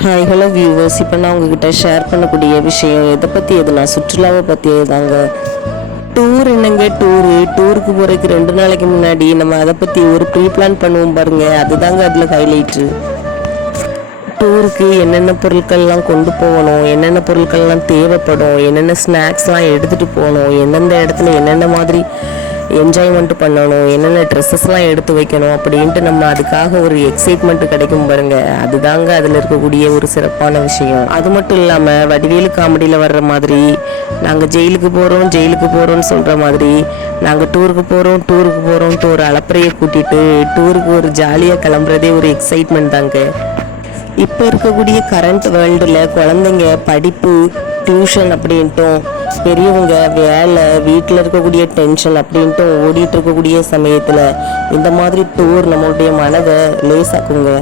Hi hello viewers, இப்போ நான் உங்ககிட்ட ஷேர் பண்ணக்கூடிய விஷயம் எதை பற்றி எதுனா சுற்றுலாவை பற்றி தாங்க. டூர் என்னங்க டூருக்கு போகிறதுக்கு 2 நாளைக்கு முன்னாடி நம்ம அதை பற்றி ஒரு ப்ரீ பிளான் பண்ணுவோம் பாருங்க, அதுதாங்க அதில் ஹைலைட்டு. டூருக்கு என்னென்ன பொருட்கள்லாம் கொண்டு போகணும், என்னென்ன பொருட்கள்லாம் தேவைப்படும், என்னென்ன ஸ்நாக்ஸ்லாம் எடுத்துகிட்டு போகணும், எந்தெந்த இடத்துல என்னென்ன மாதிரி என்ஜாய்மெண்ட் பண்ணணும், என்னென்ன ட்ரெஸ்ஸஸ்லாம் எடுத்து வைக்கணும் அப்படின்ட்டு நம்ம அதுக்காக ஒரு எக்ஸைட்மெண்ட் கிடைக்கும் பாருங்க, அதுதாங்க அதில் இருக்கக்கூடிய ஒரு சிறப்பான விஷயம். அது மட்டும் இல்லாமல் வடிவேலு காமெடியில் வர்ற மாதிரி நாங்கள் ஜெயிலுக்கு போகிறோம்னு சொல்கிற மாதிரி நாங்கள் டூருக்கு போகிறோம்ட்டு ஒரு அலப்பறையை கூட்டிகிட்டு டூருக்கு ஒரு ஜாலியாக கிளம்புறதே ஒரு எக்ஸைட்மெண்ட் தாங்க. இப்போ இருக்கக்கூடிய கரண்ட் வேர்ல்டில் குழந்தைங்க படிப்பு, டியூஷன் அப்படின்ட்டும், பெரியவங்க வேலை, வீட்டில் இருக்கக்கூடிய டென்ஷன் அப்படின்ட்டும் ஓடிட்டு இருக்கக்கூடிய சமயத்தில் இந்த மாதிரி டூர் நம்மளுடைய மனதை லேசாக்குங்க.